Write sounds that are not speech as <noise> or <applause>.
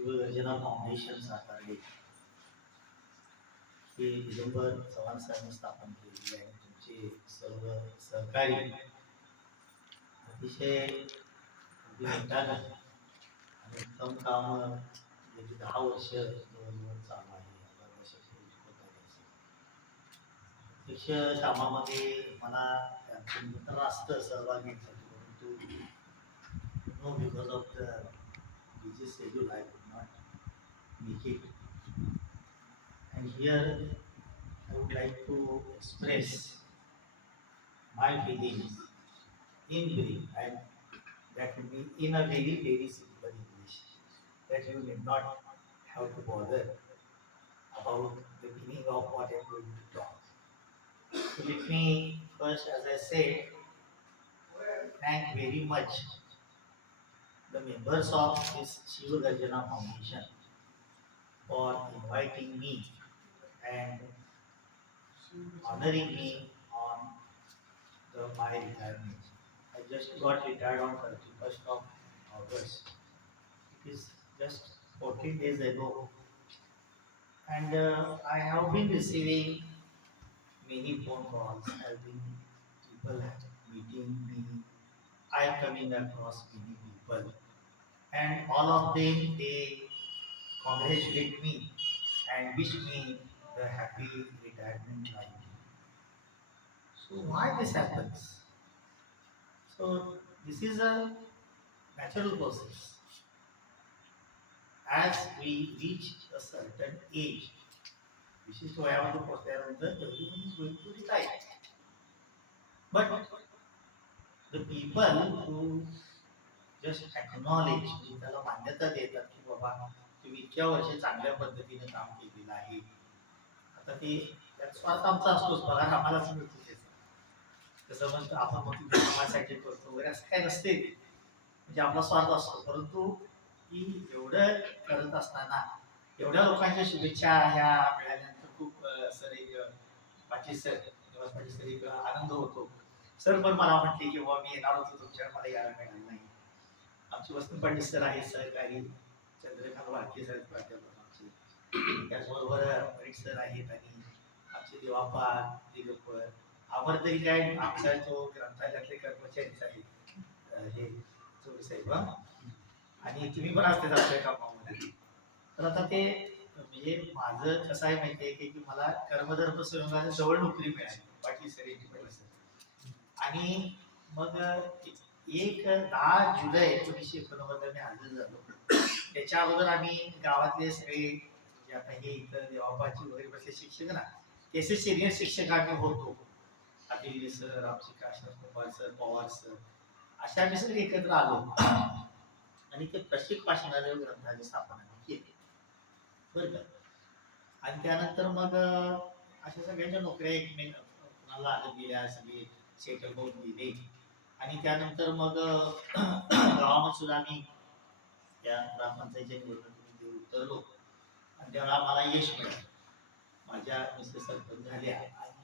Shivgarjana foundation सातारडे ही दिगंबर चव्हाण साहेबांनी स्थापन केलेली आहे. तुमचे सर्व सहकारी अतिशय अगदी आणि उत्तम काम गेली दहा वर्ष जवळजवळ चालू आहे. आता कामामध्ये मला त्यांचं मित्र असतं सहभाग घेण्यासाठी परंतु no because of the busy schedule आहे make it. And here I would like to express my feelings in brief and that will be in a very very simple English that you need not have to bother about the meaning of what I'm going to talk. So let me first as I said thank very much the members of this Shiva Foundation for inviting me and honoring me on the my retirement. I just got retired on 31st of August. It is just 14 days ago. And uh, I have been receiving many phone calls. I've been people meeting me. I am coming across many people and all of them they congratulate me and wish me the happy retirement life. So why this happens? So this is a natural process. As we reach a certain age, विशिष्ट वयामध्ये पोहोचल्यानंतर everyone is going to retire. But the people who just acknowledge म्हणजे त्याला मान्यता देतात की बाबा तुम्ही इतक्या वर्ष चांगल्या पद्धतीने काम केलेलं आहे आता ते त्यात स्वार्थ आमचा असतोच पगार आम्हालाच मिळतो त्याचा. तसं म्हणतो आपण मग कामासाठी करतो वगैरे असं काय नसते ते. म्हणजे आपला स्वार्थ असतो. परंतु की एवढं करत असताना एवढ्या लोकांच्या शुभेच्छा ह्या मिळाल्यानंतर खूप सर एक अं, पाटील सर पाटील सर एक आनंद होतो. सर पण मला म्हटले की बाबा मी येणार होतो तुमच्या मला यायला मिळालं नाही. आमचे वसंत पाटील सर आहेत सहकारी. हो, चंद्रकांत भारतीय सर आहेत प्राध्यापक आमचे त्याचबरोबर परीख सर आहेत आणि आमचे देवापा दिगंबर आम्हाला तरी काय आमचा जो ग्रंथालयातले कर्मचारीच आहेत हे चोरे साहेब आणि तुम्ही पण असते आमच्या कामामध्ये. तर आता ते म्हणजे माझं कसं आहे माहिती आहे की मला कर्मधर्म संयोगाने जवळ नोकरी मिळाली पाटील सर पाटील सर आणि मग एक दहा जुलै एकोणीसशे एकोणनव्वदला मी हजर झालो. त्याच्या अगोदर आम्ही गावातले सगळे जे आता हे इथं देवापाची वगैरे बसले शिक्षक ना त्याचे सिनियर शिक्षक आम्ही होतो. अनिल सर आमचे काशनाथ गोपाल सर पवार सर अशा आम्ही सगळे एकत्र आलो. आणि ते प्रशिक वाचनालय ग्रंथालय स्थापना केली. बरं का? आणि त्यानंतर मग अशा सगळ्यांच्या नोकऱ्या एकमेक कुणाला आलं गेल्या सगळे सेटल होऊन गेले आणि त्यानंतर मग <clears throat> गावामध्ये सुद्धा आम्ही त्या ग्रामपंचायतीच्या निवडणुकीमध्ये उतरलो. आणि त्यावेळेला मला यश मिळालं. माझ्या मिसेस सरपंच झाल्या आणि